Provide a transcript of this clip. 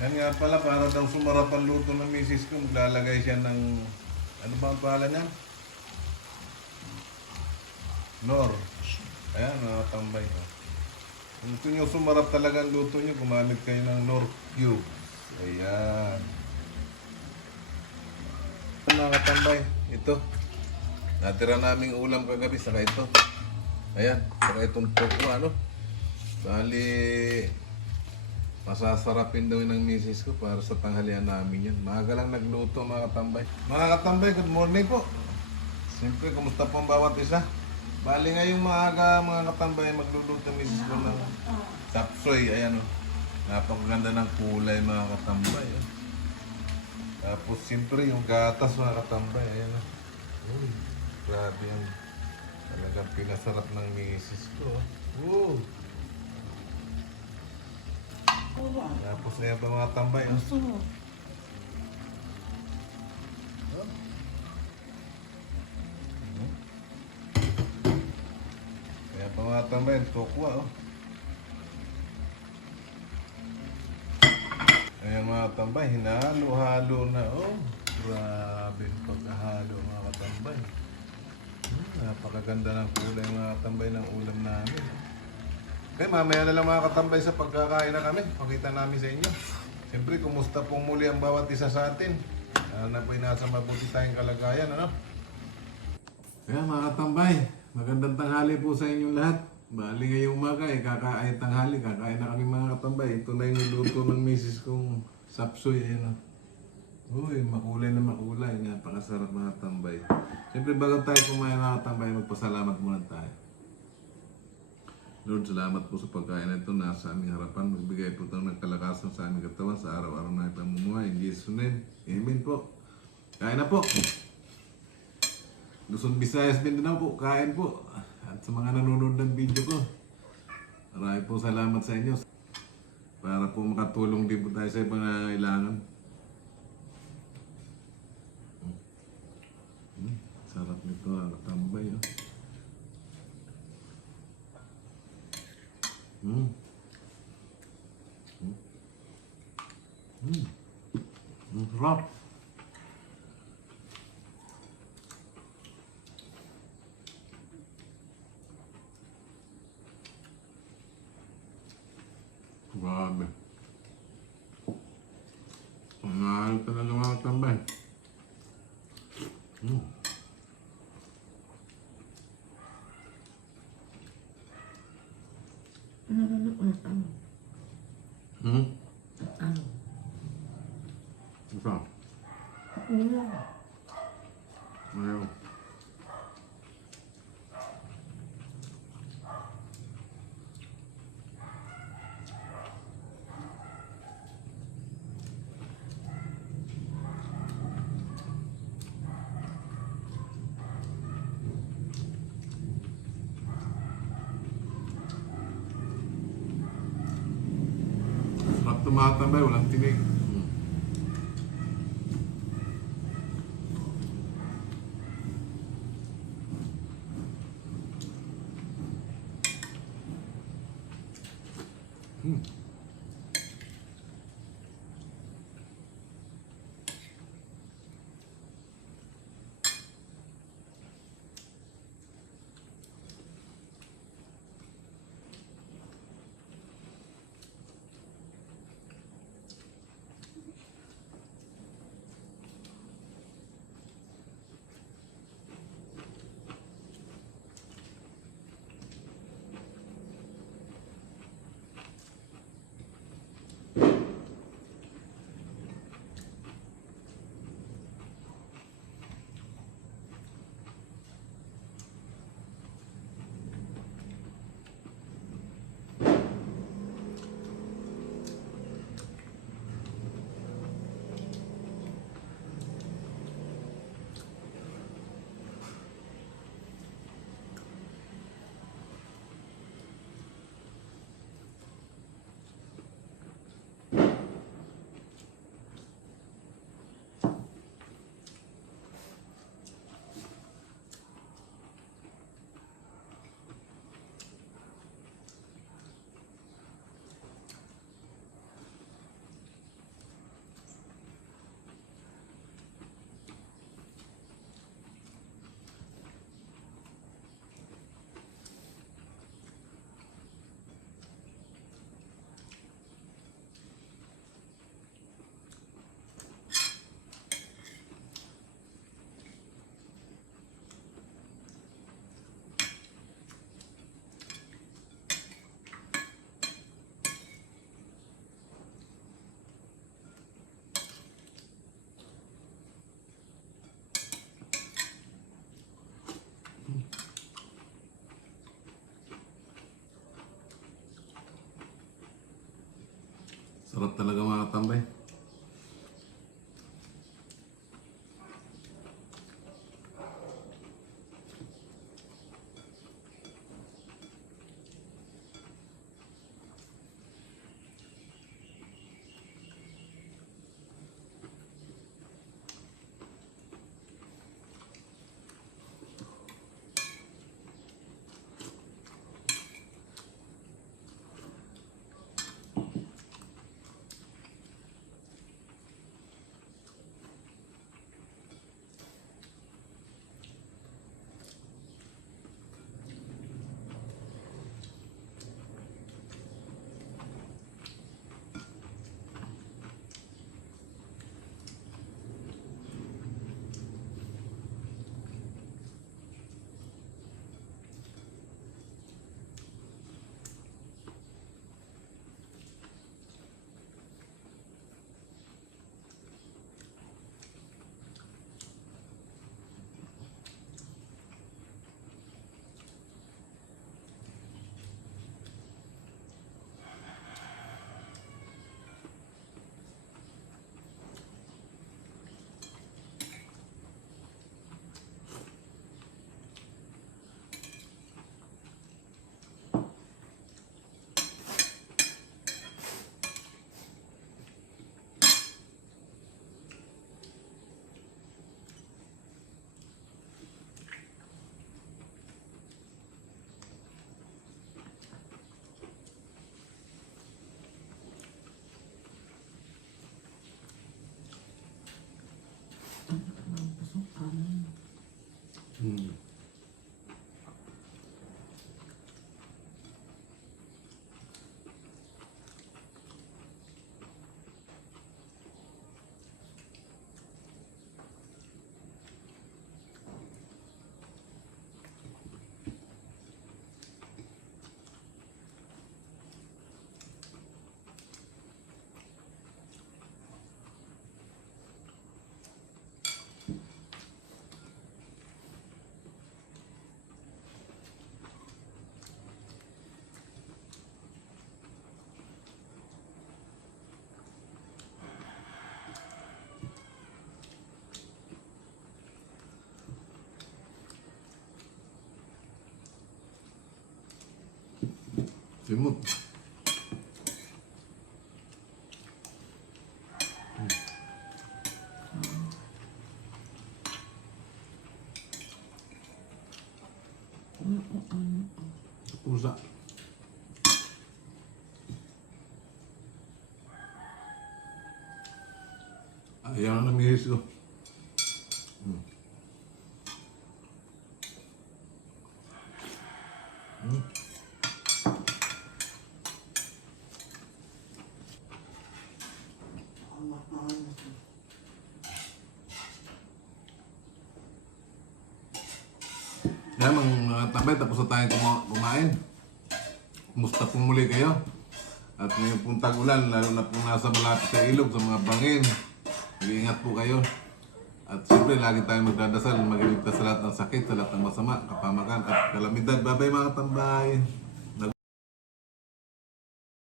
Yan nga pala, para daw sumarap ang luto ng misis ko, maglalagay siya ng, ano ba ang pangalan niya? Nor. Ayan, mga tambay. Kung gusto nyo sumarap talaga ang luto nyo, gumamit kayo ng Nor Cube. Ayan. Mga katambay, ito. Natira naming ulam kagabi, saka ito. Ayan, saka itong toko, ano? Bali, masasarapin daw ng misis ko para sa tanghalian namin yan. Maaga lang nagluto, mga katambay. Mga katambay, good morning po. Siyempre, kumusta po ang bawat isa? Bali ngayong maaga, mga katambay, magluluto misis ko ng sapsoy. Ayan o. Napakaganda ng kulay, mga katambay. Tapos, siyempre, yung gatas, mga katambay. Ayan o. Uy, grabe yan. Talagang pinasarap ng misis ko. Woo! Tapos ayan pa mga tambay. Ayan pa mga tambay. Tokwa. Ayan mga tambay. Hinalo-halo na. Grabe yung pagkahalo mga katambay. Napakaganda ng kulay mga katambay ng ulam namin. Okay, mamaya na lang mga katambay sa pagkakain na kami. Pakita namin sa inyo. Siyempre, kumusta pong muli ang bawat isa sa atin. Na po'y nasa mabuti tayong kalagayan, ano? Kaya mga katambay, magandang tanghali po sa inyong lahat. Bali ngayong umaga, kakain tanghali. Kakain na kami mga katambay. Ito na yung luto ng misis kong sapsoy. Ayan, uy, makulay na makulay. Napakasarap mga tambay. Siyempre, bago tayo kumain mga katambay, magpasalamat muna tayo. Lord, salamat po sa pagkain na ito na sa aming harapan. Magbigay po ito ng kalakasan sa aming katawan sa araw-araw na ipamumuhay. In Jesus' name, amen po. Kain na po. Luzon, Visayas, Mindanao po, kain po. At sa mga nanonood ng video ko, marami po salamat sa inyo. Para po makatulong din po tayo sa ibang nangangailangan. Sarap nito, tambay. Sarap. Grabe. Mahal talaga mga tambay. Ito. Ayaw. Sarap tumatambay, walang tinig. Sarap talaga mga katambay. Hmm. Simot. Pusa. Ayaw na namihis ko. Yan mga tambay, tapos na tayong kumain. Kumusta pong muli kayo? At ngayon pong tag-ulan, lalo na pong nasa malapit sa ilog, sa mga bangin. Mag-iingat po kayo. At siyempre, lagi tayong magdadasal, mag-iligtas sa lahat ng sakit, sa lahat ng masama, kapamakan at kalamidad. Bye-bye mga tambay!